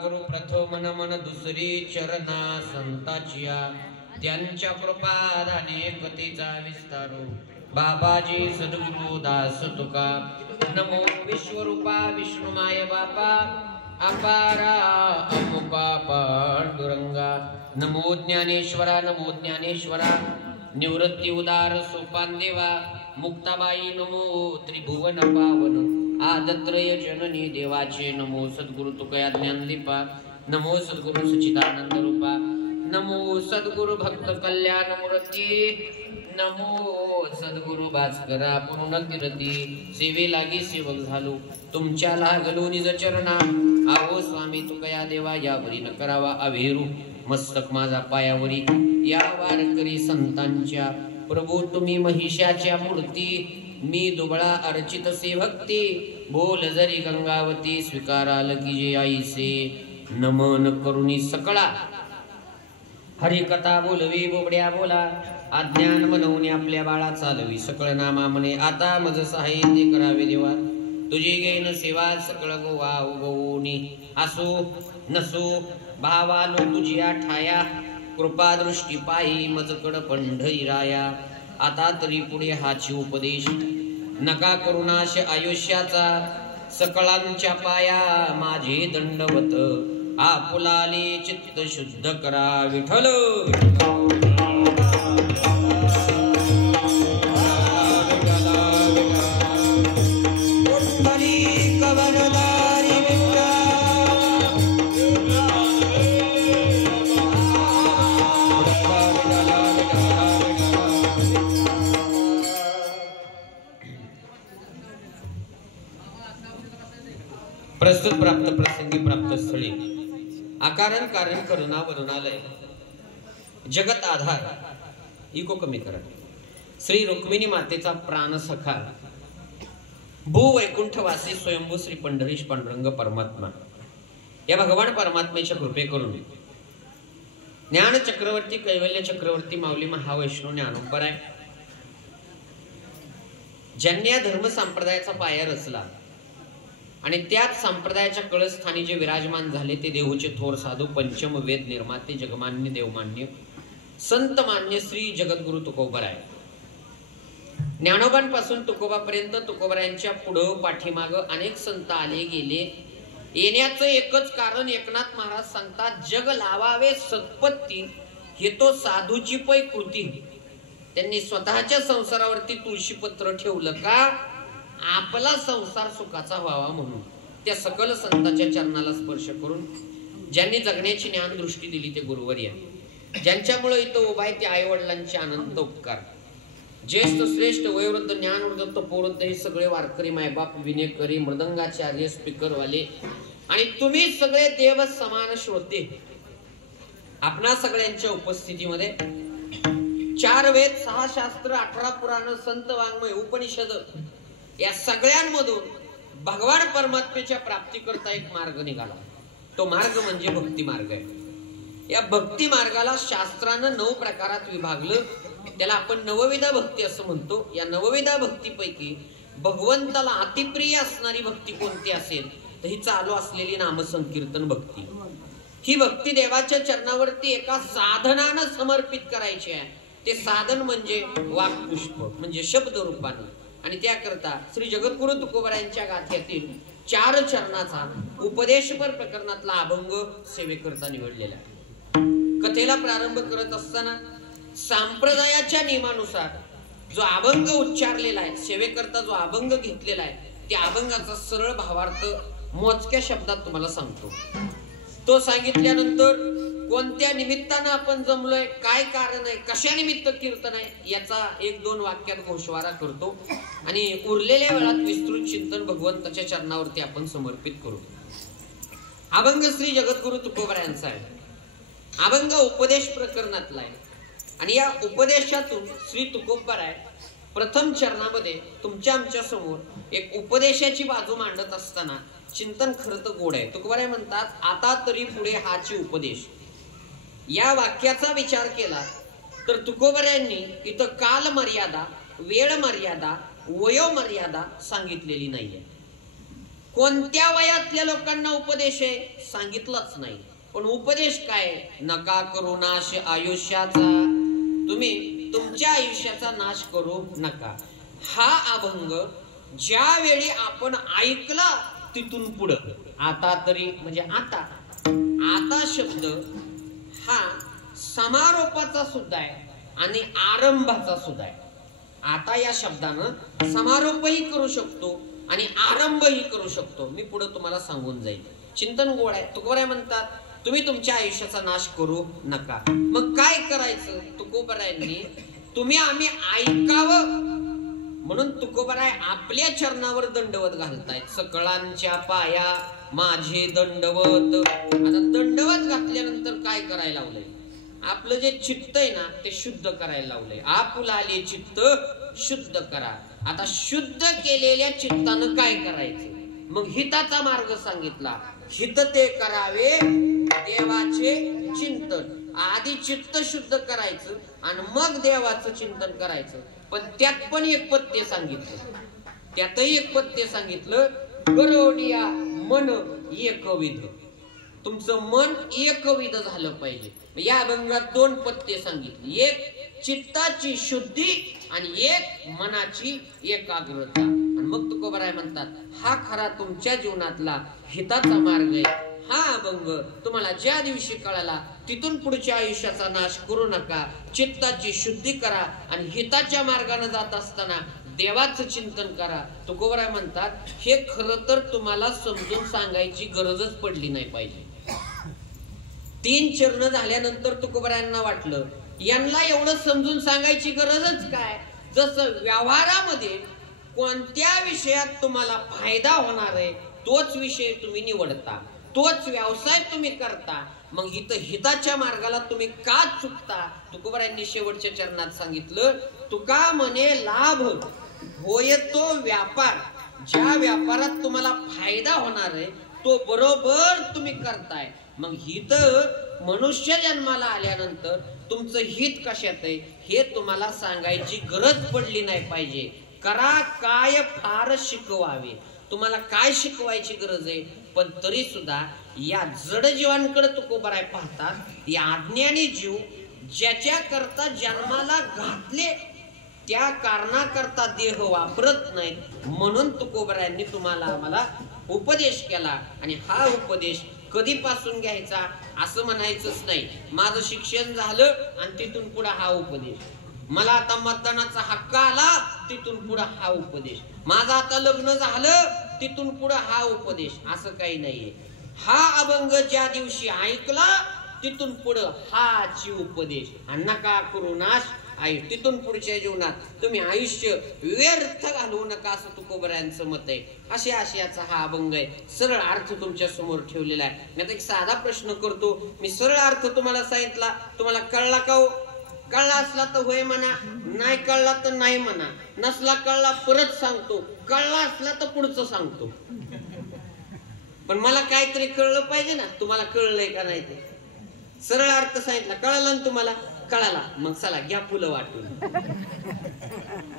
करू प्रथम नमन दुसरी चरणा संताचिया त्यांच्या कृपादाने पतीचा विस्तारू बाबाजी सद्गुरु दास तुका नमो विश्वरूपा विष्णुमाय बापा अपारा अमुपा पांडुरंगा नमो ज्ञानेश्वरा निवृत्ती उदार सोपान देवा मुक्ताबाई नमो त्रिभुवन पावन आदत्रय जननी देवाचे नमो सद्गुरु तुकया ज्ञानदीपा नमो सद्गुरु सच्चिदानंद रूपा नमो सद्गुरु भक्त कल्याण मूर्ती नमो सद्गुरु भास्करा पूर्ण कीर्ती सेवे लागी सेवक झालो तुमच्या लागलो निज चरणा आवो स्वामी तुकया देवा यावरी न करावा अवेरू मस्तक माझा पायावरी या वारकरी संतांच्या प्रभू तुम्ही महिषाच्या मूर्ती मी दुबळा अर्चित से भक्ती बोल जरी गंगावती स्वीकाराल की जे आईसे नमन करुणी सकळा हरिकथा बोलवी बोबड्या बोला अज्ञान मनवणे आपल्या बाळा चालवी सकळ नामा म्हणे आता मज साहित्य करावे देवा तुझी घेन सेवा सकळ गोवा उगवणी असो नसो भावानो तुझी ठाया कृपा दृष्टी पायी मजकड पंढरीराया आता तरी पुढे हाची उपदेश नका करुणाश आयुष्याचा सकळांच्या पाया माझे दंडवत आपुलाले चित्त शुद्ध करा विठ्ठल प्रस्तुत प्राप्त प्रसंगी प्राप्त स्थळी आकारण कारण करुणा वरुणालय जगत आधार इको कमी करा श्री रुक्मिणी मातेचा प्राण सखा भू वैकुंठवासी स्वयंभू श्री पंढरीश पांडुरंग परमात्मा या भगवान परमात्मेच्या कृपे करून ज्ञान चक्रवर्ती कैवल्य चक्रवर्ती माऊली महावैष्णव ज्ञानोबराय ज्यांनी या धर्म संप्रदायाचा पाया रचला आणि त्याच संप्रदायाच्या कळस्थानी जे विराजमान झाले ते देहूचे थोर साधू पंचम वेद निर्माते जगमान्य देवमान्य संत मान्य श्री जगद्गुरु तुकोबराय ज्ञानोबांपासून तुकोबापर्यंत तुकोबरायांच्या पुढं पाठीमाग अनेक संत आले गेले येण्याचं एकच कारण एकनाथ महाराज सांगतात जग लावावे सत्पत्ती हे तो साधूची पै कृती त्यांनी स्वतःच्या संसारावरती तुळशीपत्र ठेवलं का आपला संसार सुखाचा व्हावा म्हणून त्या सकल संतांच्या चरणाला स्पर्श करून ज्यांनी जगण्याची ज्ञान दृष्टी दिली ते गुरुवर्य ज्यांच्यामुळे इथं उभा आहे ते आई वडिलांचे अनंत उपकार ज्येष्ठ श्रेष्ठ वयोवृद्ध ज्ञानवृद्ध तपोवृद्ध हे सगळे वारकरी मायबाप विनेकरी मृदंगाचार्य स्पीकर वाले आणि तुम्ही सगळे देव समान श्रोते आपणा सगळ्यांच्या उपस्थितीमध्ये 4 वेद 6 शास्त्र 18 पुराण संत वाङ्मय उपनिषद या सगळ्यांमधून भगवान परमात्मेच्या प्राप्तीकरता एक मार्ग निघाला तो मार्ग म्हणजे भक्ती मार्ग आहे या भक्ती मार्गाला शास्त्रानं 9 प्रकारात विभागलं त्याला आपण नवविधा भक्ती असं म्हणतो या नवविधा भक्तीपैकी भगवंताला अतिप्रिय असणारी भक्ती कोणती असेल तर ही चालू असलेली नामसंकीर्तन भक्ती ही भक्ती देवाच्या चरणावरती एका साधनानं समर्पित करायची आहे ते साधन म्हणजे वाक्पुष्प म्हणजे शब्द रूपानं आणि त्याकरता श्री जगद्गुरु तुकोबरायांच्या गाथ्यातील 4 चरणाचा उपदेशपर प्रकरणातला अभंग सेवेकरता निवडलेला आहे कथेला प्रारंभ करत असताना संप्रदायाच्या नियमानुसार जो अभंग उच्चारलेला आहे, सेवेकरता जो अभंग घेतलेला आहे, त्या अभंगाचा सरळ भावार्थ मोजक्या शब्दात तुम्हाला सांगतो. तो सांगितल्यानंतर कोणत्या निमित्तानं आपण जमलोय, काय कारण आहे, कशा निमित्त कीर्तन आहे, याचा 1-2 वाक्यात गोषवारा करतो आणि उरलेल्या वेळात विस्तृत चिंतन भगवंताच्या चरणावरती आपण समर्पित करू. अभंग श्री जगद्गुरु तुकोबरायांचा आहे. अभंग उपदेश प्रकरणातला आहे आणि या उपदेशातून श्री तुकोबराय प्रथम चरणामध्ये तुमच्या आमच्या समोर एक उपदेशाची बाजू मांडत असताना चिंतन खरं तर गोड आहे. तुकोबराय म्हणतात, आता तरी पुढे हाची उपदेश. या वाक्याचा विचार केला तर तुकोबरायांनी इथं काल मर्यादा, वेळ मर्यादा, वयो मर्यादा सांगितलेली नाहीये. कोणत्या वयातल्या लोकांना उपदेश आहे सांगितलंच नाही. पण उपदेश काय? नका करू नाश आयुष्याचा, तुम्ही तुमच्या आयुष्याचा नाश करू नका. हा अभंग ज्या वेळी आपण ऐकला तिथून पुढं, आता तरी म्हणजे आता, आता शब्द हा समारोपाचा सुद्धा आहे आणि आरंभाचा सुद्धा आहे. आता या शब्दानं समारोपही करू शकतो आणि आरंभही करू शकतो. मी पुढे तुम्हाला सांगून जाईल. चिंतन गोड आहे. तुकोबराय म्हणतात, तुम्ही तुमच्या आयुष्याचा नाश करू नका. मग काय करायचं? तुकोबरायांनी तुम्ही आम्ही ऐकावं म्हणून तुकोबराय आपल्या चरणावर दंडवत घालतायत. सकळांच्या पाया माझे दंडवत. आता दंडवत घातल्यानंतर काय करायला लावलंय? आपलं जे चित्त आहे ना ते शुद्ध करायला लावलंय. आपुलाले चित्त शुद्ध करा. आता शुद्ध केलेल्या चित्तानं काय करायचं? मग हिताचा मार्ग सांगितला. हित ते करावे देवाचे चिंतन. आधी चित्त शुद्ध करायचं आणि मग देवाचं चिंतन करायचं. पण त्यात पण एक पथ्य सांगितलं. त्यातही एक पथ्य सांगितलं, करोनिया मन एकविध. तुमचं मन एकविध झालं पाहिजे. या अभंगात 2 पथ्य सांगितली. एक चित्ताची शुद्धी आणि एक मनाची एकाग्रता. आणि मग तुकोबराय म्हणतात, हा खरा तुमच्या जीवनातला हिताचा मार्ग आहे. हा अभंग तुम्हाला ज्या दिवशी कळाला तिथून पुढच्या आयुष्याचा नाश करू नका. चित्ताची शुद्धी करा आणि हिताच्या मार्गाने जात असताना देवाचं चिंतन करा. तुकोबराय म्हणतात, हे खरं तर तुम्हाला समजून सांगायची गरजच पडली नाही पाहिजे. 3 चरण झाल्यानंतर तुकोबरायांना वाटलं, यांना एवढं समजून सांगायची गरजच काय? जसं व्यवहारामध्ये कोणत्या विषयात तुम्हाला फायदा होणार आहे तोच विषय तुम्ही निवडता, तोच व्यवसाय तुम्ही करता. मग इथं हिताच्या मार्गाला तुम्ही का चुकता? तुकोबरायांनी शेवटच्या चरणात सांगितलं, तुका म्हणे लाभ होय तो व्यापार. ज्या व्यापारात तुम्हाला फायदा होणार आहे तो बरोबर तुम्ही करताय. मग हित मनुष्य जन्माला आल्यानंतर तुमचं हित कशात आहे हे तुम्हाला सांगायची गरज पडली नाही पाहिजे. करा काय फार शिकवावे. तुम्हाला काय शिकवायची गरज आहे? पण तरी सुद्धा या जड जीवांकडे तुकोबराय पाहतात. या अज्ञानी जीव ज्याच्या करता जन्माला घातले त्या कारणाकरता देह वापरत नाहीत. म्हणून तुकोबरायांनी तुम्हाला आम्हाला उपदेश केला. आणि हा उपदेश कधीपासून घ्यायचा असं म्हणायचंच नाही. माझं शिक्षण झालं आणि तिथून पुढे हा उपदेश. मला आता मतदानाचा हक्क आला तिथून पुढे हा उपदेश. माझं आता लग्न झालं तिथून पुढे हा उपदेश. असं काही नाहीये. हा अभंग ज्या दिवशी ऐकला तिथून पुढं हाची उपदेश. आणि नका करू नाश आयुष्य. तिथून पुढच्या जीवनात तुम्ही आयुष्य व्यर्थ घालवू नका असं तुकोबरायांचं मत आहे. अशा आशयाचा हा अभंग आहे. सरळ अर्थ तुमच्या समोर ठेवलेला आहे. मी आता एक साधा प्रश्न करतो. मी सरळ अर्थ तुम्हाला सांगितला, तुम्हाला कळला का हो? कळला असला तर होय म्हणा, नाही कळला तर नाही म्हणा. नसला कळला परत सांगतो, कळला असला तर पुढचं सांगतो. पण मला काहीतरी कळलं पाहिजे ना, तुम्हाला कळलंय का नाही ते. सरळ अर्थ सांगितला, कळाला ना तुम्हाला? कळाला. मग चला घ्या फुलं वाटून.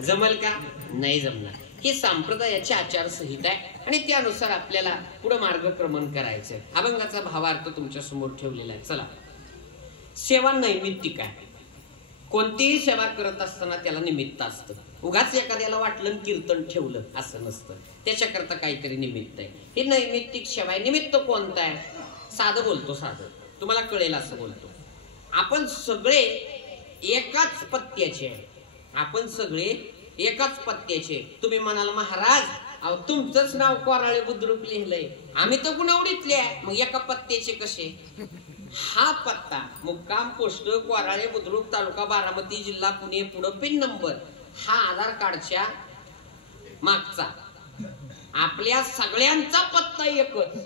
जमल का? नाही जमणार. ही संप्रदायाची आचारसंहिता आहे आणि त्यानुसार आपल्याला पुढे मार्गक्रमण करायचंय. अभंगाचा भावार्थ तुमच्या समोर ठेवलेला आहे. चला. सेवा नैमित्तिक आहे. कोणतीही सेवा करत असताना त्याला निमित्त असतं. उगाच एखाद्याला वाटलं कीर्तन ठेवलं असं नसतं. त्याच्याकरता काहीतरी निमित्त आहे. ही नैमित्तिक सेवा आहे. निमित्त कोणतं आहे? साधं बोलतो, साधं तुम्हाला कळेल असं बोलतो. आपण सगळे एकाच पत्त्याचे आहे. आपण सगळे एकाच पत्त्याचे. तुम्ही म्हणाल महाराज अहो तुमचंच नाव कोराळे बुद्रुक लिहिलंय, आम्ही तर गुणवडीतले आहे, मग एका पत्त्याचे कसे? हा पत्ता मुक्काम पोस्ट कोराळे बुद्रुक तालुका बारामती जिल्हा पुणे पुढं पिन नंबर हा आधार कार्डच्या मागचा. आपल्या सगळ्यांचा पत्ता एकच,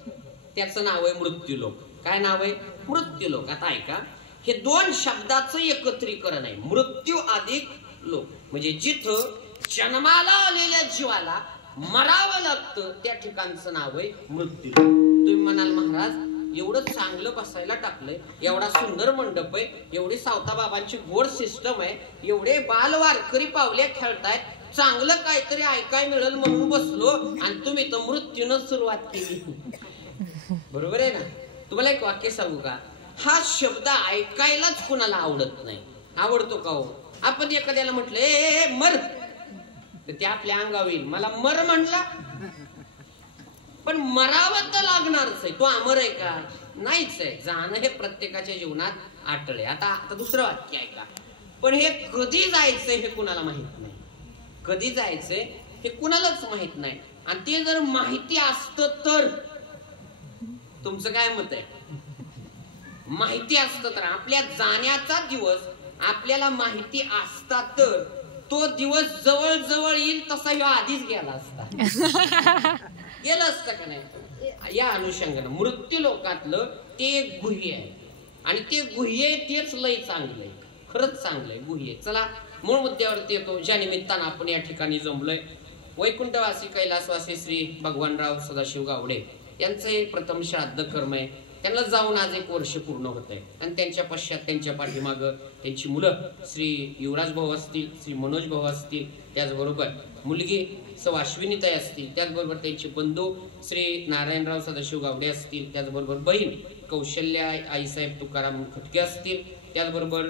त्याचं नाव आहे मृत्यूलोक. काय नाव आहे? मृत्यूलोक. आता ऐका, हे दोन शब्दाचं एकत्रीकरण आहे, मृत्यू अधिक लोक. म्हणजे जिथं जन्माला आलेल्या जीवाला मरावं लागतं त्या ठिकाणचं नाव आहे मृत्यू. तुम्ही म्हणाल महाराज एवढं चांगलं बसायला टाकलंय, एवढा सुंदर मंडप आहे, एवढी सावता बाबांची गोड सिस्टम आहे, एवढे बाल वारकरी पावल्या खेळतायत, चांगलं काहीतरी ऐकाय मिळेल म्हणून बसलो आणि तुम्ही तर मृत्यूनं सुरुवात केली. बरोबर आहे ना? तुम्हाला एक वाक्य सांगू का? हा शब्द ऐकायलाच कुणाला आवडत नाही. आवडतो का हो? आपण एखाद्याला म्हटलं ए मर, तर ते आपल्या अंगावर येईल. मला मर म्हणला, पण मरावं तर लागणारच आहे. तो अमर आहे का? नाहीच आहे. जाणं हे प्रत्येकाच्या जीवनात अटळ आहे. आता दुसरं वाक्य ऐका, पण हे कधी जायचंय हे कुणाला माहित नाही. कधी जायचंय हे कुणालाच माहित नाही. आणि ते जर माहिती असतं तर, तुमचं काय मत आहे? माहिती असतं तर, आपल्या जाण्याचा दिवस आपल्याला माहिती असता तर तो दिवस जवळ जवळ येईल तसा ह्यो आधीच गेला असता. गेलं असतं का नाही? या अनुषंगानं मृत्यू लोकातलं ते एक गुह्य आहे, आणि ते गुह्य तेच लय चांगलंय, खरंच चांगलंय गुह्य. चला मूळ मुद्द्यावरती येतो, ज्या निमित्तानं आपण या ठिकाणी जमलोय. वैकुंठवासी कैलासवासी श्री भगवानराव सदाशिव गावडे यांचं हे प्रथम श्राद्ध कर्म आहे. त्यांना जाऊन आज 1 वर्ष पूर्ण होत आहे. आणि त्यांच्या पश्चात त्यांच्या पाठीमाग त्यांची मुलं श्री युवराज भाऊ असतील, श्री मनोज भाऊ असतील, त्याचबरोबर मुलगी अश्विनीताई असतील, त्याचबरोबर त्यांचे बंधू श्री नारायणराव सदाशिव गावडे असतील, त्याचबरोबर बहीण कौशल्या आईसाहेब तुकाराम खटके असतील, त्याचबरोबर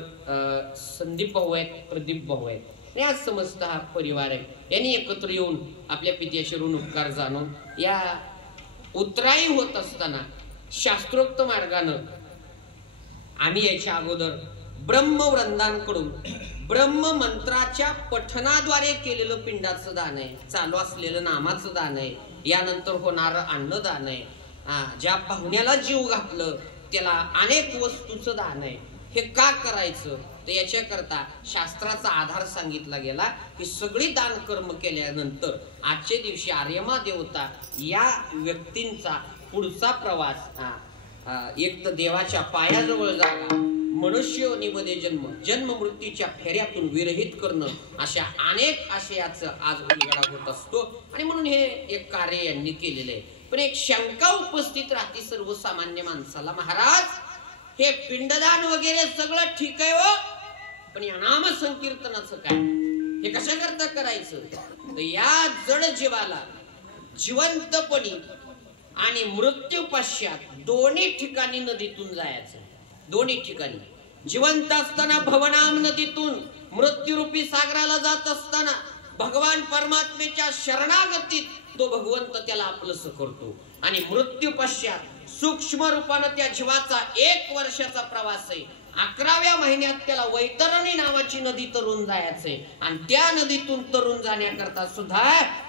संदीप भाऊ आहेत, प्रदीप भाऊ आहेत. या समस्त हा परिवार आहे. यांनी एकत्र येऊन आपल्या पित्याचे ऋण उपकार जाणून या उतराई होत असताना शास्त्रोक्त मार्गानं आम्ही याच्या अगोदर ब्रह्मवृंदांकडून ब्रह्म मंत्राच्या पठनाद्वारे केलेलं पिंडाचं दान आहे, चालू असलेलं नामाचं दान आहे, यानंतर होणारं अन्नदान आहे, ज्या पाहुण्याला जीव घातलं त्याला अनेक वस्तूचं दान आहे. हे का करायचं? तर याच्याकरता शास्त्राचा आधार सांगितला गेला की सगळी दान कर्म केल्यानंतर आजच्या दिवशी आर्यमा देवता या व्यक्तींचा पुढचा प्रवास एक तर देवाच्या पायाजवळ जागा, मनुष्योनीमध्ये जन्म मृत्यूच्या फेऱ्यातून विरहित करणं, अशा अनेक आशयाचं आज उलगडा होत असतो. आणि म्हणून हे एक कार्य यांनी केलेलं आहे. पण एक शंका उपस्थित राहते सर्वसामान्य माणसाला, महाराज हे पिंडदान वगैरे सगळं ठीक आहे हो, पण या नाम संकीर्तनाचं काय? हे कशा करता करायचं? तर या जड जीवाला जिवंतपणी आणि मृत्यू पश्चात दोन्ही ठिकाणी नदीतून जायचं. दोन्ही ठिकाणी जिवंत असताना भवनाम नदीतून, मृत्यूरूपी सागराला जात असताना भगवान परमात्मेच्या शरणागतीत तो भगवंत त्याला आपलंसं करतो. आणि मृत्यू पश्चात सूक्ष्म रूपानं त्या जीवाचा 1 वर्षाचा प्रवास आहे. 11व्या महिन्यात त्याला वैतरणी नावाची नदी तरून जायचंय. आणि त्या नदीतून तरून जाण्याकरता सुद्धा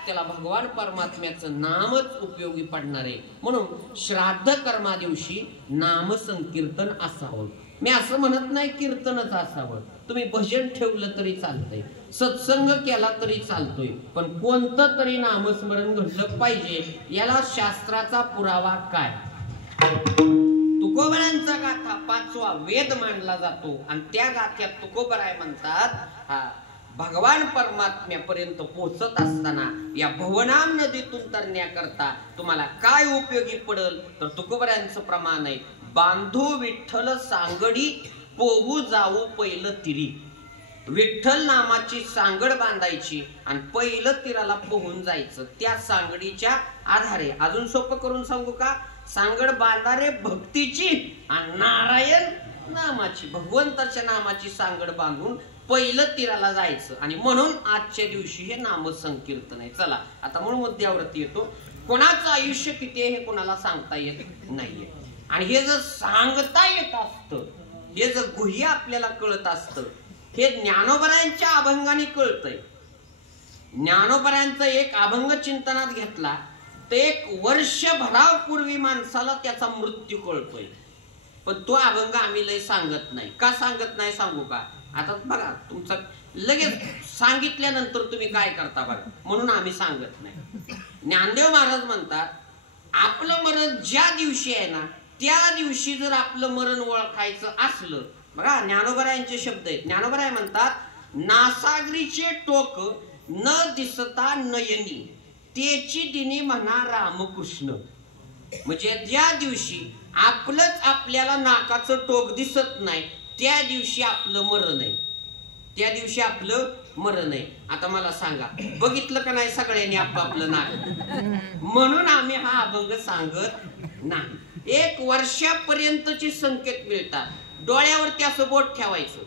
त्याला भगवान परमात्म्याचं नामच उपयोगी पडणार आहे. म्हणून श्राद्ध कर्मा दिवशी नाम संकीर्तन असावं. मी असं म्हणत नाही कीर्तनच असावं, तुम्ही भजन ठेवलं तरी चालतंय, सत्संग केला तरी चालतोय, पण कोणतं तरी नामस्मरण घडलं पाहिजे. याला शास्त्राचा पुरावा काय? तुकोबरांचा गाथा 5वा वेद मानला जातो. आणि त्या गाथ्यात तुकोबराय म्हणतात, भगवान परमात्म्यापर्यंत पोहोचत असताना या भवनाम नदीतून तरण्याकरता तुम्हाला काय उपयोगी पडेल? तर तुकोबरांचं प्रमाण आहे, बांधू विठ्ठल सांगडी पोहू जाऊ पहिलं तिरी. विठ्ठल नामाची सांगड बांधायची आणि पहिलं तीराला पोहून जायचं. त्या सांगडीच्या आधारे, अजून सोपं करून सांगू का, सांगड बांधारे भक्तीची आणि नारायण नामाची, भगवंताच्या नामाची सांगड बांधून पहिलं तीराला जायचं. आणि म्हणून आजच्या दिवशी हे नाम संकीर्तन आहे. चला आता मूळ मुद्द्यावरती येतो. कोणाचं आयुष्य किती आहे हे कोणाला सांगता येत नाहीये. आणि हे जर सांगता येत असतं, हे जर गुह्य आपल्याला कळत असतं, हे ज्ञानोबरायांच्या अभंगाने कळतंय. ज्ञानोबरायांचा एक अभंग चिंतनात घेतला तर 1 वर्षभरापूर्वी माणसाला त्याचा मृत्यू कळतोय. पण तो अभंग आम्ही लय सांगत नाही. का सांगत नाही सांगू का? आता बघा, तुमचा लगेच सांगितल्यानंतर तुम्ही काय करता बघा, म्हणून आम्ही सांगत नाही. ज्ञानदेव महाराज म्हणतात, आपलं मरण ज्या दिवशी आहे ना, त्या दिवशी जर आपलं मरण ओळखायचं असलं, बघा ज्ञानोबरायांचे शब्द आहेत. ज्ञानोबराय म्हणतात, नासागरीचे टोक न दिसता नयनी, त्याची दिनी म्हणा रामकृष्ण. म्हणजे ज्या दिवशी आपलंच आपल्याला नाकाचं टोक दिसत नाही, त्या दिवशी आपलं मरण आहे. त्या दिवशी आपलं मरण आहे. आता मला सांगा, बघितलं का नाही सगळ्यांनी आपापलं नाक? म्हणून आम्ही हा अभंग सांगत नाही. 1 वर्षापर्यंतचे संकेत मिळतात. डोळ्यावरती असं बोट ठेवायचं.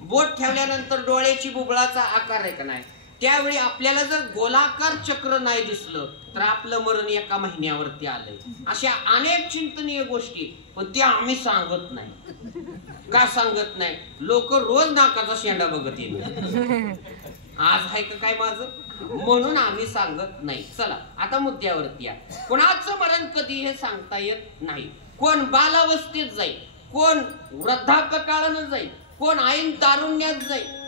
बोट ठेवल्यानंतर डोळ्याची बुबुळाचा आकार आहे का नाही, त्यावेळी आपल्याला जर गोलाकार चक्र नाही दिसलं तर आपलं मरण 1 महिन्यावरती आलंय. अशा अनेक चिंतनीय गोष्टी, पण त्या आम्ही सांगत नाही. का सांगत नाही? लोक रोज नाकाचा शेंडा बघत येईल. आज आहे का काय माझं? म्हणून आम्ही सांगत नाही. चला आता मुद्द्यावरती या. कोणाचं मरण कधी हे सांगता येत नाही. कोण बालावस्थेत जाईल, कोण वृद्धापकाळानं जाईल, कोण ऐन तारुण्यात जाईल.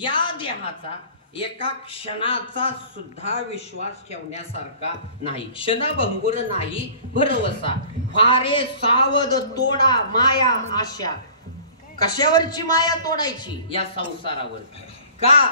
या देहाचा 1 क्षणाचा सुद्धा विश्वास ठेवण्यासारखा नाही. क्षणभंगुर नाही भरवसा, फारे सावध तोडा माया आशा. कशावरची माया तोडायची? या संसारावर. का?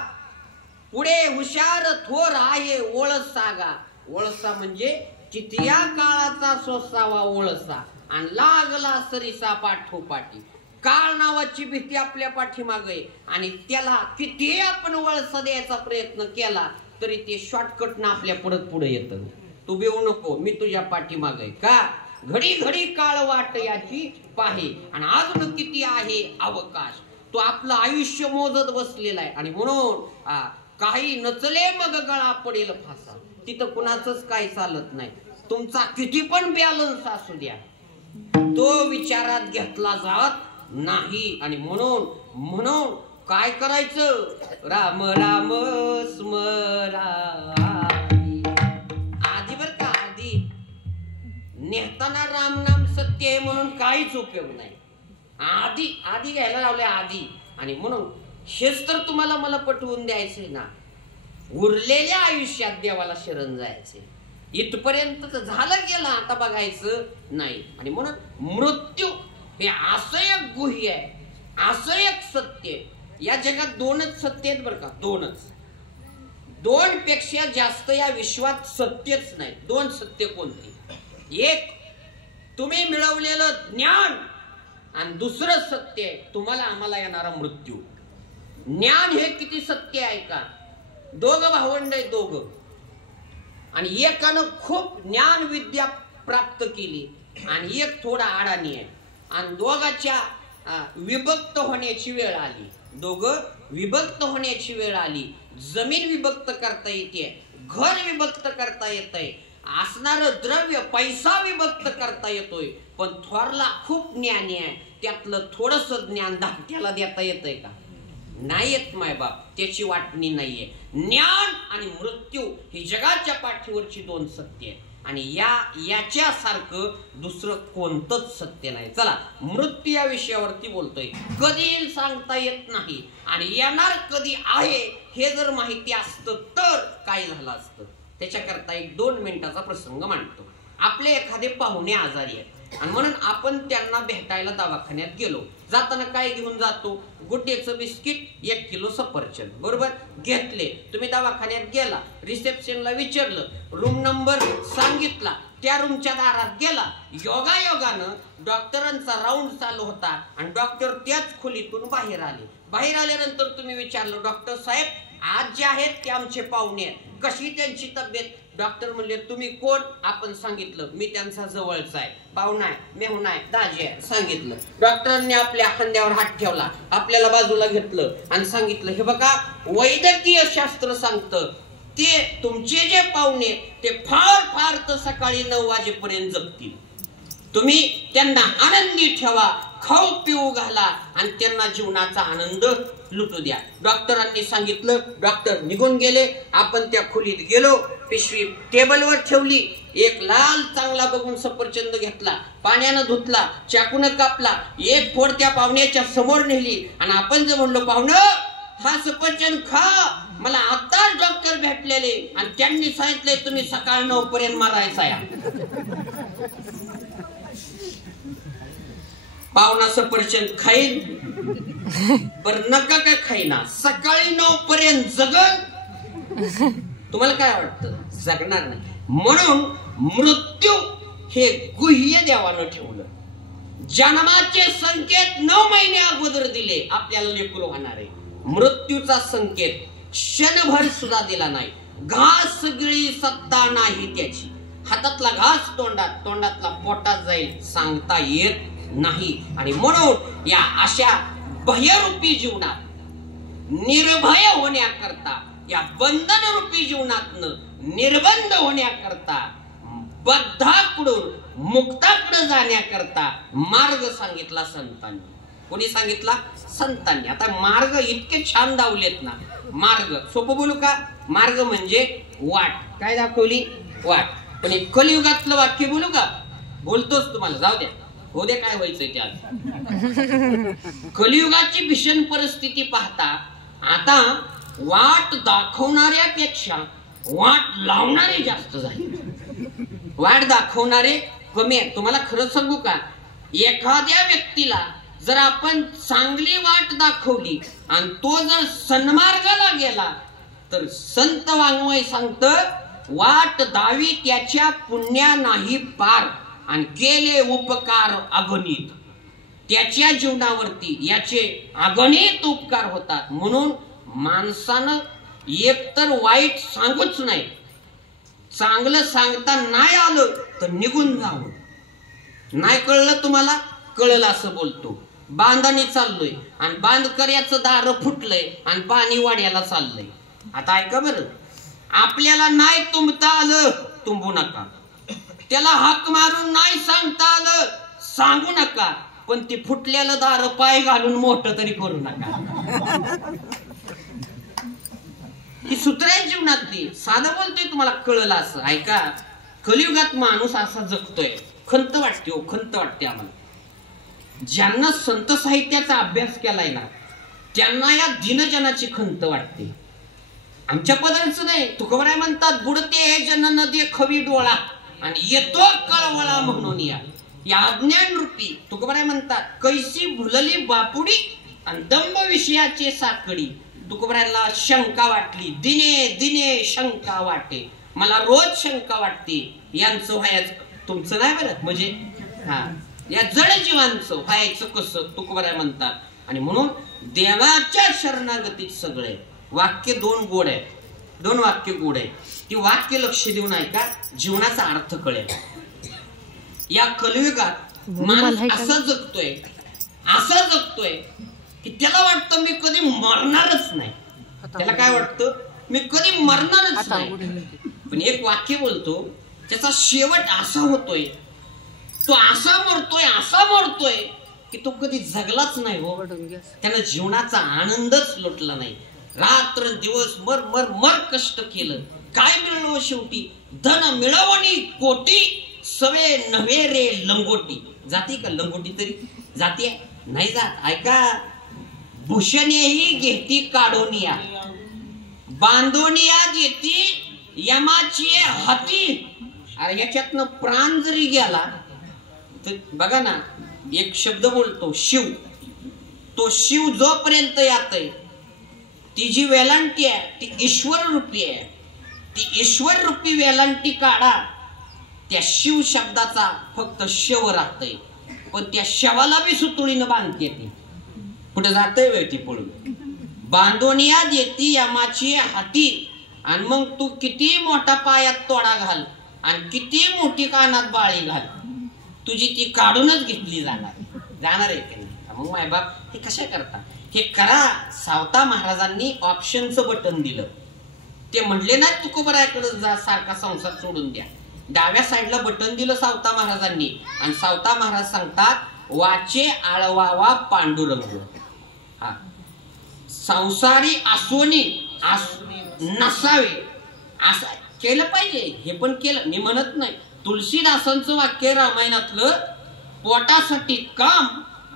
पुढे हुशार थोर आहे ओळसा गा. ओळसा म्हणजे कितीया काळाचा सोसावा ओळसा, आणि लागला सरिसा पाठोपाठी. काळ नावाची भीती आपल्या पाठीमागे, आणि त्याला किती आपण वळसा द्यायचा प्रयत्न केला तरी ते शॉर्टकट ना आपल्या पुढे येतं. तू बेऊ नको, मी तुझ्या पाठीमागे. का? घडी घडी काळ वाट याची पाहे, आणि अजून किती आहे अवकाश. तो आपलं आयुष्य मोजत बसलेला आहे. आणि म्हणून काही नचले मग गळा पडेल फासा. तिथं कुणाचंच काही चालत नाही. तुमचा किती पण बॅलन्स असू द्या, तो विचारात घेतला जात नाही. आणि म्हणून काय करायचं? राम राम स्मरा. आधी बर का, आधी नेहताना राम नाम सत्य आहे म्हणून काहीच उपयोग नाही. आधी घ्यायला लावले आधी. आणि म्हणून हेच तर तुम्हाला मला पटवून द्यायचे ना, उरलेल्या आयुष्यात देवाला शरण जायचे. इथपर्यंत झालं गेलं, आता बघायचं नाही. आणि म्हणून मृत्यू हे असं एक गुह्य आहे, असं एक सत्य. या जगात 2च सत्य आहेत बरं का, 2च. 2 पेक्षा जास्त या विश्वात सत्यच नाही. 2 सत्य कोणती? एक, तुम्ही मिळवलेलं ज्ञान, आणि दुसरं सत्य आहे तुम्हाला आम्हाला येणारा मृत्यू. ज्ञान हे किती सत्य आहे का? दोघं भावंड आहे दोघं, आणि एकानं खूप ज्ञान विद्या प्राप्त केली आणि एक थोडा अडाणी आहे, आणि दोघांच्या विभक्त होण्याची वेळ आली. दोघं विभक्त होण्याची वेळ आली. जमीन विभक्त करता येते, घर विभक्त करता येतंय, असणारं द्रव्य पैसा विभक्त करता येतोय, पण थोरला खूप ज्ञानी आहे, त्यातलं थोडस ज्ञान धाकट्याला देता येतंय का? नाही येत मायबाप, त्याची वाटणी नाहीये. ज्ञान आणि मृत्यू ही जगाच्या पाठीवरची दोन सत्य आहे, आणि याच्यासारखं दुसरं कोणतंच सत्य नाही. चला, मृत्यू या विषयावरती बोलतोय. कधी येईल सांगता येत नाही, आणि येणार कधी आहे हे जर माहिती असतं तर काय झालं असतं. त्याच्याकरता एक 2 मिनिटाचा प्रसंग मांडतो. आपले एखादे पाहुणे आजारी आहेत, आणि म्हणून आपण त्यांना भेटायला दवाखान्यात गेलो. जाताना काय घेऊन जातो? गुड्डेचं बिस्किट, 1 किलो सफरचंद, बरोबर घेतले. तुम्ही दवाखान्यात गेला, रिसेप्शनला विचारलं, रूम नंबर सांगितला, त्या रूमच्या दारात गेला. योगायोगानं डॉक्टरांचा राऊंड चालू होता, आणि डॉक्टर त्याच खोलीतून बाहेर आले. बाहेर आल्यानंतर तुम्ही विचारलं, डॉक्टर साहेब आज जे आहेत ते आमचे पाहुणे आहेत, कशी त्यांची तब्येत? डॉक्टर म्हणले, तुम्ही कोण? आपण सांगितलं, मी त्यांचा जवळचा आहे, पाहुणा आहे, मेहुणा आहे, दाजी आहे, सांगितलं. डॉक्टरांनी आपल्या खांद्यावर हात ठेवला, आपल्याला बाजूला घेतलं आणि सांगितलं, हे बघा, वैद्यकीय शास्त्र सांगतं ते तुमचे जे पाहुणे ते फार फार तर सकाळी 9 वाजेपर्यंत जगतील. तुम्ही त्यांना आनंदी ठेवा, खाऊ पिऊ घाला, आणि त्यांना जीवनाचा आनंद लुटू द्या. डॉक्टरांनी सांगितलं. डॉक्टर निघून गेले. आपण त्या खोलीत गेलो, पिशवी टेबलवर ठेवली, एक लाल चांगला बघून सफरचंद घेतला, पाण्यानं धुतला, चाकून कापला, एक फोड त्या पाहुण्याच्या समोर नेली, आणि आपण जर म्हणलो, पाहुणं हा सफरचंद खा, मला आताच डॉक्टर भेटलेले आणि त्यांनी सांगितलंय तुम्ही सकाळ 9 पर्यंत मारायचा या. पाहुणा सफरचंद खाईल, बर नका काय खाईना, सकाळी 9 पर्यंत जगल. तुम्हाला काय वाटतं? जगणार नाही. म्हणून मृत्यू हे गुह्य देवानं ठेवलं. जन्माचे संकेत 9 महिने अगोदर दिले, आपल्याला लेकरू होणार आहे. मृत्यूचा संकेत क्षणभर सुद्धा दिला नाही. घास गिळी सत्ता नाही त्याची, हातातला घास तोंडात, तोंडातला पोटात जाईल सांगता येत नाही. आणि म्हणून या अशा भयरूपी जीवनात निर्भय होण्याकरता, या बंधनरूपी जीवनातनं निर्बंध होण्याकरता, बद्धाकडून मुक्ताकडे जाण्याकरता मार्ग सांगितला संतांनी. कोणी सांगितला? संतांनी. आता मार्ग इतके छान दावलेत ना. मार्ग सोपं बोलू का? मार्ग म्हणजे वाट. काय दाखवली? वाट. पण एक कलियुगातलं वाक्य बोलू का? बोलतोच तुम्हाला, जाऊ द्या, हो दे, काय व्हायचंय त्यात. कलियुगाची भीषण परिस्थिती पाहता आता वाट दाखवणाऱ्यापेक्षा वाट लावणारे जास्त झाले. वाट दाखवणारे कमी आहेत. तुम्हाला खरं सांगू का, एखाद्या व्यक्तीला जर आपण चांगली वाट दाखवली आणि तो जर सन्मार्गाला गेला तर संत वाङ्मय सांगतं, वाट दावी त्याच्या पुण्या नाही पार, आणि केले उपकार अगणित. त्याच्या जीवनावरती याचे अगणित उपकार होतात. म्हणून माणसानं एकतर वाईट सांगूच नाही, चांगलं सांगता नाही आलं तर निघून जावं. नाही कळलं तुम्हाला? कळलं असं बोलतो. बांधाने चाललोय आणि बांधकऱ्याचं दार फुटलंय आणि पाणी वाड्याला चाललंय. आता ऐका बरं, आपल्याला नाही तुंबता आलं, तुंबू नका. त्याला हाक मारून नाही सांगता आलं, सांगू नका. पण ती फुटलेलं दार पाय घालून मोठं तरी करू नका. ही सूत्र आहे जीवनातली. साधं बोलतोय, तुम्हाला कळलं असं. ऐका, कलियुगात माणूस असा जगतोय, खंत वाटते हो, खंत वाटते आम्हाला. ज्यांना संत साहित्याचा अभ्यास केलाय ना, त्यांना या दिनजनाची खंत वाटते. आमच्या पदांचं नाही. तुकोबराय म्हणतात, बुडते हे जन नदी खवी डोळा आणि येतो कळवळा म्हणून या. या अज्ञान रूपी तुकोबराय म्हणतात, कैसी भुलली बापुडी आणि दंभ विषयाचे साकडी. तुकोबरायला शंका वाटली, दिने दिने शंका वाटे, मला रोज शंका वाटते. यांचं व्हायचं, तुमचं नाही बरं. म्हणजे हा, या जड जीवांचं व्हायचं कसं तुकोबराय म्हणतात. आणि म्हणून देवाच्या शरणागतीत सगळे वाक्य दोन वाक्य गोड आहे. ती वाक्य लक्ष देऊन ऐका, जीवनाचा अर्थ कळेल. या कलियुगात माणूस असं जगतोय की त्याला वाटतं मी कधी मरणारच नाही. त्याला काय वाटतं, मी कधी मरणारच नाही. पण एक वाक्य बोलतो, त्याचा शेवट असा होतोय, तो असा मरतोय की तो कधी जगलाच नाही हो. त्यानं जीवनाचा आनंदच लुटला नाही. रात्र दिवस मर कष्ट केलं, काय मिळणं शेवटी, धन मिळवणी कोटी, सवे नव्हे रे लंगोटी. जाती का लंगोटी तरी जाती नाही जात. ऐका, भूषणेही घेती काढोनिया, बांधोनिया घेती यमाची हाती. अरे याच्यातनं प्राण जरी गेला तर बघा ना, एक शब्द बोलतो शिव. तो शिव जोपर्यंत येतय, ती जी वेलांटी आहे ती ईश्वर रूपी आहे. ती ईश्वर रूपी वेलांटी काढा, त्या शिव शब्दाचा फक्त शव राहतय. पण त्या शवाला बी सुतुळीनं बांधते. ती कुठे जातय वेळ ती पळून. बांधोनिया देती यमाची हाती. आणि मग तू किती मोठा पायात तोडा घाल आणि किती मोठी कानात बाळी घाल, तुझी ती काढूनच घेतली जाणार आहे की नाही. मग मायबाप हे कशा करता, हे करा. सावता महाराजांनी ऑप्शनचं बटन दिलं. ते म्हणले ना तुकोबरायकडे जा, सारखा संसार सोडून द्या. डाव्या साईडला बटन दिलं सावता महाराजांनी. आणि सावता महाराज सांगतात, वाचे आळवावा पांडुरंग. हा, संसारी आसोनी नसावे असं केलं पाहिजे. हे पण केलं, मी म्हणत नाही. तुलसीदासांचं वाक्य रामायणातलं, पोटासाठी काम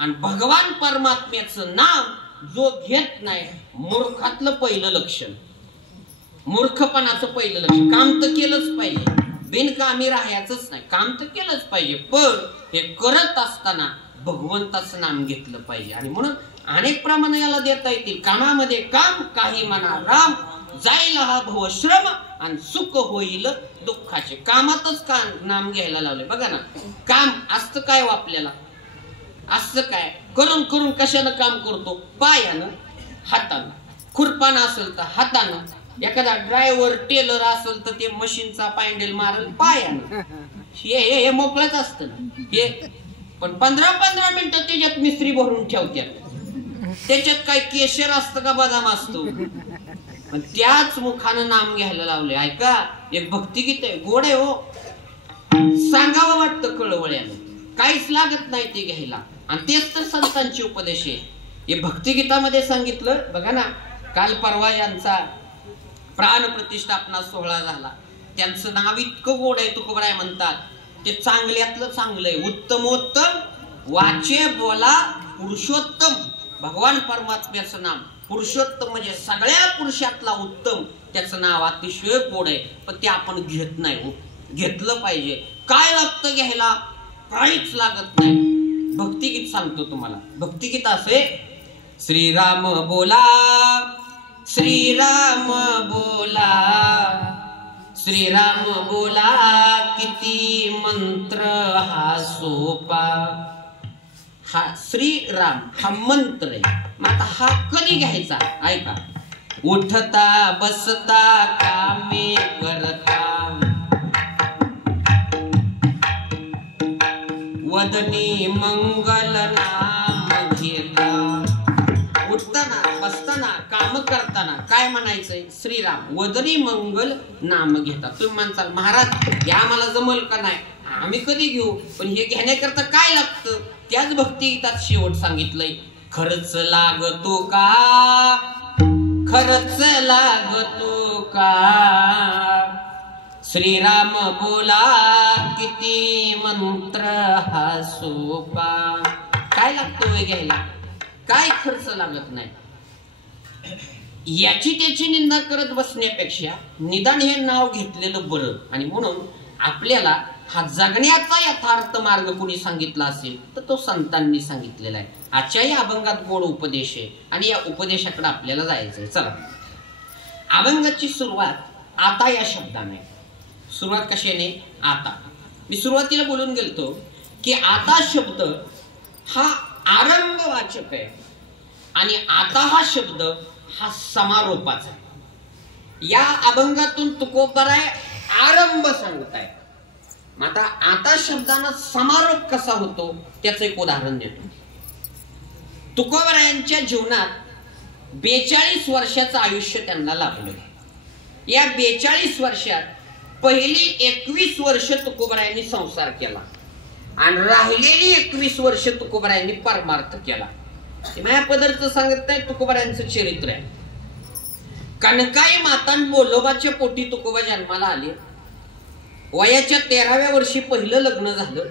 आणि भगवान परमात्म्याचं नाम जो घेत नाही, मूर्खातलं पहिलं लक्षण, मूर्खपणाचं पहिलं लक्षण. काम तर केलंच पाहिजे, बिनकामी राहायचंच नाही, काम तर केलंच पाहिजे. पण हे करत असताना भगवंताचं नाम घेतलं पाहिजे. आणि म्हणून अनेक प्रमाणे याला देता येतील. कामामध्ये काम, काही म्हणा राम, जाईल हा भवश्रम आणि सुख होईल दुःखाचे. कामातच का नाम घ्यायला लावले. बघा ना, काम असतं काय आपल्याला, असतं काय, करून करून कशानं काम करतो, पायानं, हातानं. खुरपानं असेल तर हातानं, एखादा ड्रायव्हर टेलर असेल तर ते मशीनचा पॅन्डल मारल पायानं. हे मोकळच असतं ना हे. पण 15-15 मिनिटं त्याच्यात मिस्त्री भरून ठेवतात. त्याच्यात काय केशर असतं का बदाम असतो. पण त्याच मुखानं नाम घ्यायला लावले. ऐका, एक भक्तिगीत आहे, गोड आहे हो, सांगावं वाटतं कळवळ्यानं, काहीच लागत नाही ते घ्यायला. आणि तेच तर संतांचे उपदेश आहे. हे भक्तिगीतामध्ये सांगितलं. बघा ना, काल परवा यांचा प्राण प्रतिष्ठापना सोहळा झाला. त्यांचं नाव इतकं गोड आहे, तुकोबराय म्हणतात ते चांगल्यातलं चांगलं आहे. उत्तमोत्तम वाचे बोला पुरुषोत्तम. भगवान परमात्म्याचं नाम पुरुषोत्तम म्हणजे सगळ्या पुरुषातला उत्तम, त्याचं नाव अतिशय गोड आहे. पण ते आपण घेत नाही. घेतलं पाहिजे. काय लागतं घ्यायला, काहीच लागत नाही. भक्तिगीत सांगतो तुम्हाला. भक्तिगीत असे, श्रीराम बोला, श्रीराम बोला, श्रीराम बोला, किती मंत्र हा सोपा. हा श्रीराम हा मंत्र आहे. मग आता हा कधी घ्यायचा, ऐका. उठता बसता कामे करता, वदनी मंगल नाम घेता. उठताना बसताना काम करताना काय म्हणायचंय, श्रीराम, वदनी मंगल नाम घेता. तुम्ही म्हणताल महाराज या मला जमल का नाही, आम्ही कधी घेऊ. पण हे घेण्याकरता काय लागतं, त्याच भक्तिगीतात शेवट सांगितलंय. खर्च लागतो का, खर्च लागतो का, श्रीराम बोला किती मंत्र हा सोपा. काय लागतो वे घ्यायला, काय खर्च लागत नाही. याची त्याची निंदा करत बसण्यापेक्षा निदान हे नाव घेतलेलं बरं. आणि म्हणून आपल्याला हा जगण्याचा यथार्थ मार्ग कोणी सांगितला असेल तर तो संतांनी सांगितलेला आहे. आजच्या या अभंगात गोड उपदेश आहे आणि या उपदेशाकडे आपल्याला जायचंय. चला, अभंगाची सुरुवात आता या शब्दाने. सुरुवात कशाने, आता. मी सुरुवातीला बोलून गेलतो की आता शब्द हा आरंभवाचक आहे आणि आता हा शब्द हा समारोपाचा आहे। या अभंगातून तुकोबराय आरंभ सांगताय। आता शब्दानं समारोप कसा होतो त्याचं एक उदाहरण देतो। तुकोबरायांच्या जीवनात 42 वर्षाचं आयुष्य त्यांना लाभलं। या 42 वर्षात पहिली 21 वर्ष तुकोबरायांनी संसार केला आणि राहिलेली 21 वर्ष तुकोबरायांनी परमार्थ केला। माया पदरचं सांगत आहे तुकोबरायांचं चरित्र आहे। कनकाई मातान बोलोबाच्या पोटी तुकोबा जन्माला आले। वयाच्या 13व्या वर्षी पहिलं लग्न झालं,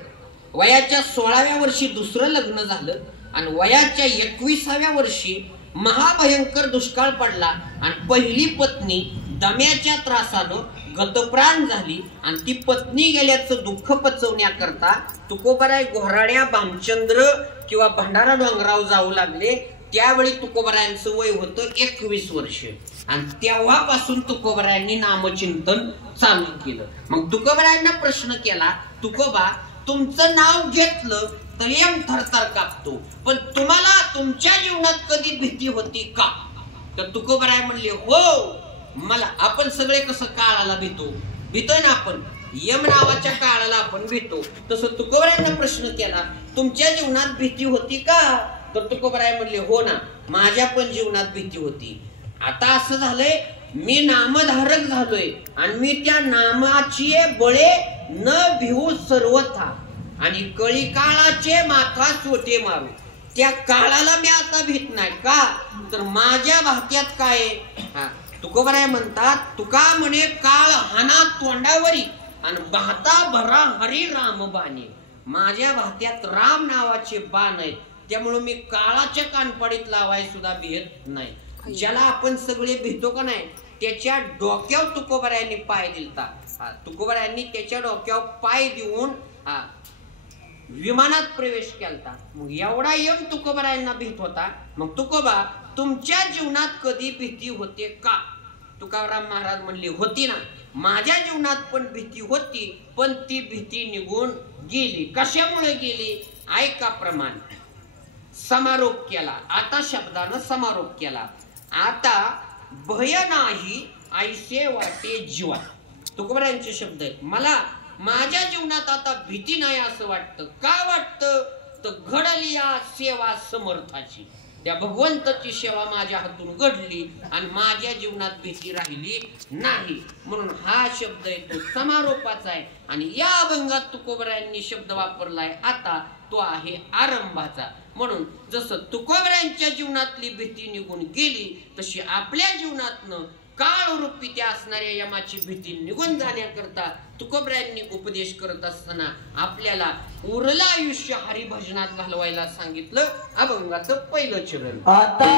वयाच्या 16व्या वर्षी दुसरं लग्न झालं आणि वयाच्या 21व्या वर्षी महाभयंकर दुष्काळ पडला आणि पहिली पत्नी दम्याच्या त्रासानं गतप्राण झाली आणि ती पत्नी गेल्याचं दुःख पचवण्याकरता तुकोबराय घोराड्या भामचंद्र किंवा भंडारा डोंगराव जाऊ लागले। त्यावेळी तुकोबरायांचं वय होतं 21 वर्ष आणि तेव्हापासून तुकोबरायांनी नामचिंतन चालू केलं। मग तुकोबरायांना प्रश्न केला, तुकोबा तुमचं नाव घेतलं तर यम थरथर कापतो, पण तुम्हाला तुमच्या जीवनात कधी भीती होती का? तर तुकोबराय म्हणले हो, मला आपण सगळे कसं काळाला भीतोय ना, आपण यम नावाच्या काळाला आपण भीतो, तसं तुकोबरायांना प्रश्न केला तुमच्या जीवनात भीती होती का? तर तुकोबराय म्हणले हो ना, माझ्या पण जीवनात भीती होती। आता असं झालंय मी नामधारक झालोय आणि मी त्या नामाची बळे न भिवू सर्वथा आणि कळी काळाचे माथा सोटे मारू। त्या काळाला मी आता भीत नाही का? तर माझ्या भात्यात काय तुकोबराय म्हणतात तुका म्हणे काळ हाना तोंडावरी आणि भाता भरा हरी राम बाणे। माझ्या भात्यात राम नावाचे बाण आहेत, त्यामुळे मी काळाच्या कानपडीत लावाय सुद्धा भीत नाही। ज्याला आपण सगळे भीतो का नाही त्याच्या डोक्यावर तुकोबरायांनी पाय दिलता। तुकोबरायांनी त्याच्या डोक्यावर पाय देऊन विमानात प्रवेश केलता। मग एवढा यम तुकोबरायांना भीत होता। मग तुकोबा तुमच्या जीवनात कधी भीती होते का? तुकाराम महाराज म्हणले होती ना, माझ्या जीवनात पण भीती होती, पण ती भीती निघून गेली। कशामुळे गेली? ऐका प्रमाण समारोप केला। आता शब्दानं समारोप केला। आता भय नाही ऐसे वाटे जीवा। तुकोबरायांचे शब्द आहेत, मला माझ्या जीवनात आता भीती नाही असं वाटतं। का वाटतं? तर घडली या सेवा समर्थाची, त्या भगवंताची सेवा माझ्या हातून घडली आणि माझ्या जीवनात भीती राहिली नाही। म्हणून हा शब्द आहे तो समारोपाचा आहे आणि या अभंगात तुकोबरायांनी शब्द वापरलाय आता तो आहे आरंभाचा। म्हणून जसं तुकोबरायांच्या जीवनातली भीती निघून गेली तशी आपल्या जीवनातनं काळ रूपी त्या असणाऱ्या यमाची भीती निघून जाण्याकरता तुकोबरायांनी उपदेश करत असताना आपल्याला उरलं आयुष्य हरिभजनात घालवायला सांगितलं। अभंगाचं पहिलं चरण आता